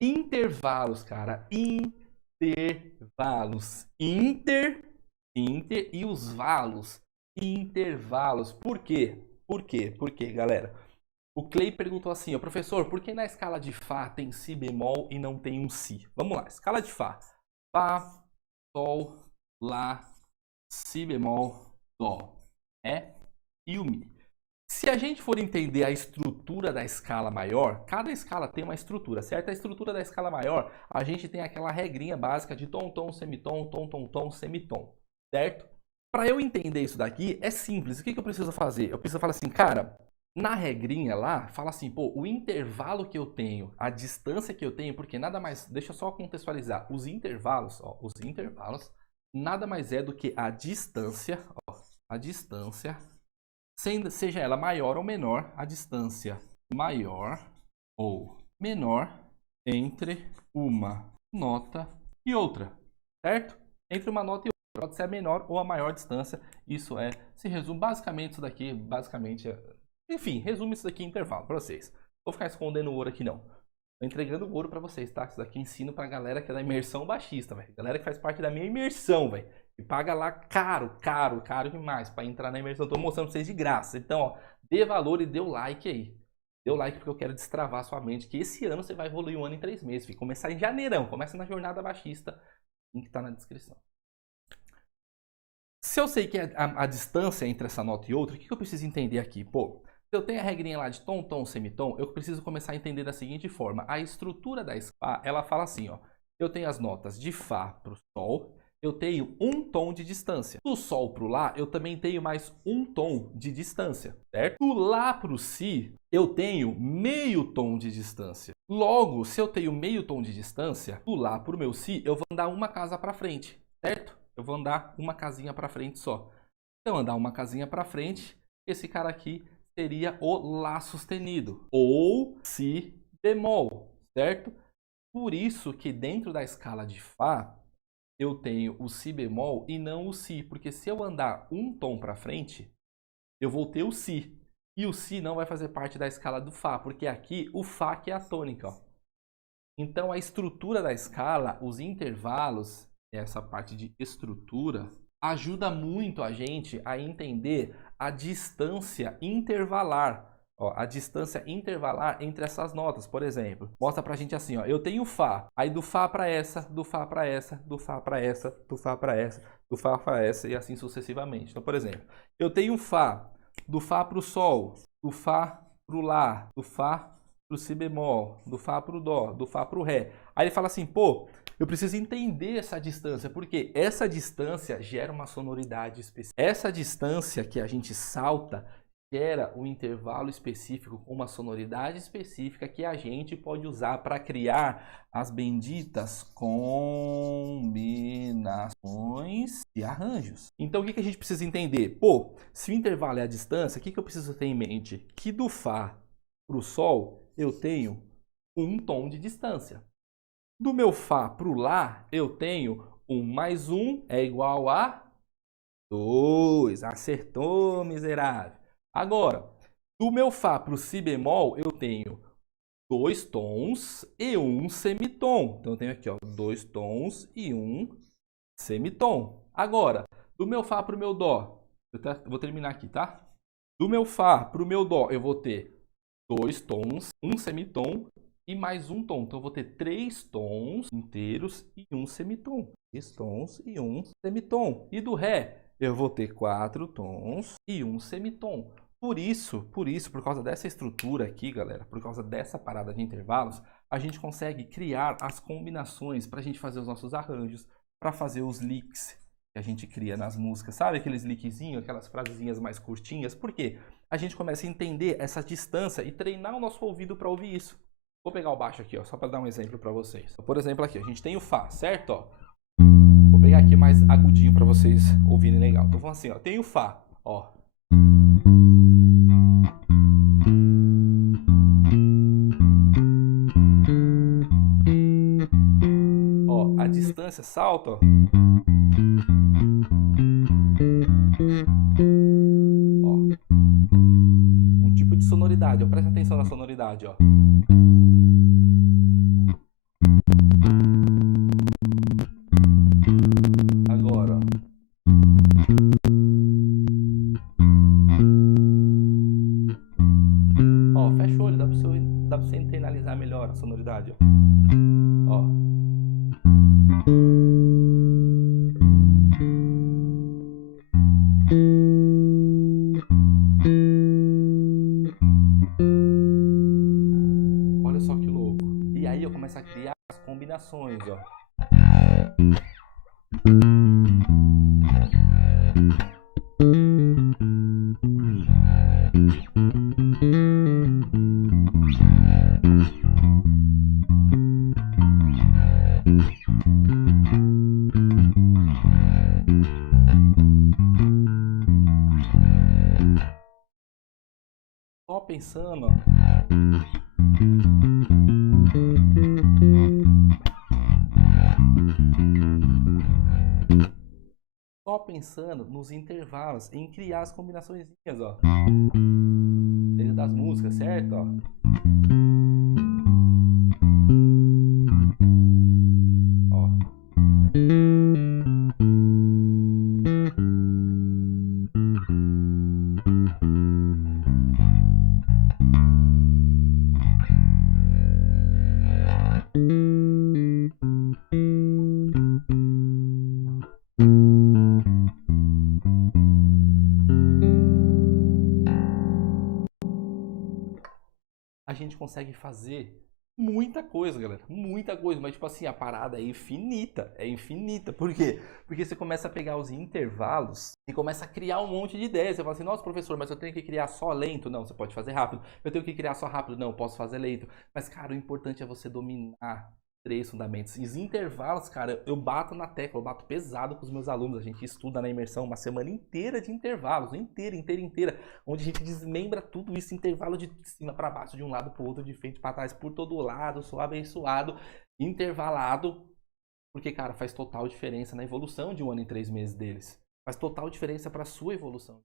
Intervalos, cara. Intervalos. Inter e os valos. Intervalos. Por quê? Por quê? Por quê, galera? O Clay perguntou assim, ó, professor, por que na escala de Fá tem Si bemol e não tem um Si? Vamos lá, escala de Fá. Fá, Sol, Lá, Si bemol, Dó, Ré e o Mi. Se a gente for entender a estrutura da escala maior, cada escala tem uma estrutura, certo? A estrutura da escala maior, a gente tem aquela regrinha básica de tom, tom, semitom, tom, tom, tom, semitom, certo? Para eu entender isso daqui, é simples. O que eu preciso fazer? Eu preciso falar assim, cara, na regrinha lá, fala assim, pô, o intervalo que eu tenho, a distância que eu tenho, porque nada mais, deixa eu só contextualizar, os intervalos, ó, os intervalos, nada mais é do que a distância, ó, a distância, seja ela maior ou menor, a distância maior ou menor entre uma nota e outra, certo? Entre uma nota e outra, pode ser a menor ou a maior distância, isso se resume basicamente isso daqui, enfim, resume isso daqui em intervalo para vocês. Não vou ficar escondendo o ouro aqui não. Tô entregando o ouro para vocês, tá? Isso daqui eu ensino pra galera que é da imersão baixista, velho. Galera que faz parte da minha imersão, velho. E paga lá caro demais para entrar na imersão. Tô mostrando pra vocês de graça. Então, ó, dê valor e dê o like aí. Dê o like porque eu quero destravar sua mente. Que esse ano você vai evoluir um ano em 3 meses. Filho. Começar em janeirão. Começa na jornada baixista. Link tá na descrição. Se eu sei que a distância entre essa nota e outra, o que eu preciso entender aqui? Pô, se eu tenho a regrinha lá de tom, tom, semitom, eu preciso começar a entender da seguinte forma. A estrutura da escala, ela fala assim, ó. Eu tenho as notas de Fá para o Sol, eu tenho um tom de distância. Do Sol para o Lá, eu também tenho mais um tom de distância, certo? Do Lá para o Si, eu tenho meio tom de distância. Logo, se eu tenho meio tom de distância, do Lá para o meu Si, eu vou andar uma casa para frente, certo? Eu vou andar uma casinha para frente só. Se eu andar uma casinha para frente, esse cara aqui seria o Lá sustenido, ou Si bemol, certo? Por isso que dentro da escala de Fá, eu tenho o Si bemol e não o Si, porque se eu andar um tom para frente, eu vou ter o Si. E o Si não vai fazer parte da escala do Fá, porque aqui o Fá que é a tônica. Ó. Então a estrutura da escala, os intervalos, essa parte de estrutura, ajuda muito a gente a entender a distância intervalar. Ó, a distância intervalar entre essas notas, por exemplo. Mostra pra gente assim, ó, eu tenho Fá, aí do Fá para essa, do Fá para essa, do Fá para essa, do Fá para essa, do Fá para essa e assim sucessivamente. Então, por exemplo, eu tenho Fá, do Fá para o Sol, do Fá para o Lá, do Fá para o Si bemol, do Fá para o Dó, do Fá para o Ré. Aí ele fala assim, pô, eu preciso entender essa distância, porque essa distância gera uma sonoridade específica. Essa distância que a gente salta gera um intervalo específico com uma sonoridade específica que a gente pode usar para criar as benditas combinações de arranjos. Então, o que a gente precisa entender? Pô, se o intervalo é a distância, o que eu preciso ter em mente? Que do Fá para o Sol, eu tenho um tom de distância. Do meu Fá para o Lá, eu tenho 1 mais 1 é igual a 2. Acertou, miserável. Agora, do meu Fá para o Si bemol, eu tenho 2 tons e 1 semitom. Então, eu tenho aqui, ó, 2 tons e 1 semitom. Agora, do meu Fá para o meu Dó, eu vou terminar aqui, tá? Do meu Fá para o meu Dó, eu vou ter 2 tons, 1 semitom e mais um tom. Então, eu vou ter 3 tons inteiros e 1 semitom. 3 tons e 1 semitom. E do Ré, eu vou ter 4 tons e 1 semitom. Por causa dessa estrutura aqui, galera, por causa dessa parada de intervalos, a gente consegue criar as combinações para a gente fazer os nossos arranjos, para fazer os licks que a gente cria nas músicas. Sabe aqueles lickzinhos, aquelas frasezinhas mais curtinhas? Por quê? A gente começa a entender essa distância e treinar o nosso ouvido para ouvir isso. Vou pegar o baixo aqui, ó, só para dar um exemplo para vocês. Por exemplo, aqui, a gente tem o Fá, certo? Ó. Vou pegar aqui mais agudinho para vocês ouvirem legal. Então, vamos assim, ó, tem o Fá, ó. Ó, a distância salta, ó. Ó. Um tipo de sonoridade, ó. Presta atenção na sonoridade, ó. sonoridade, ó. Ó. Olha só que louco. E aí eu começo a criar as combinações, ó. Só pensando, ó. Só pensando nos intervalos, em criar as combinaçõezinhas, ó. Dentro das músicas, certo? Ó. Ó. A gente consegue fazer muita coisa, galera. Muita coisa. Mas, tipo assim, a parada é infinita. É infinita. Por quê? Porque você começa a pegar os intervalos e começa a criar um monte de ideias. Você fala assim, nossa, professor, mas eu tenho que criar só lento? Não, você pode fazer rápido. Eu tenho que criar só rápido? Não, eu posso fazer lento. Mas, cara, o importante é você dominar 3 fundamentos. E os intervalos, cara, eu bato na tecla, eu bato pesado com os meus alunos. A gente estuda na imersão uma semana inteira de intervalos, inteira, onde a gente desmembra tudo isso, intervalo de cima para baixo, de um lado para o outro, de frente para trás, por todo lado, abençoado, intervalado, porque, cara, faz total diferença na evolução de 1 ano e 3 meses deles. Faz total diferença para a sua evolução.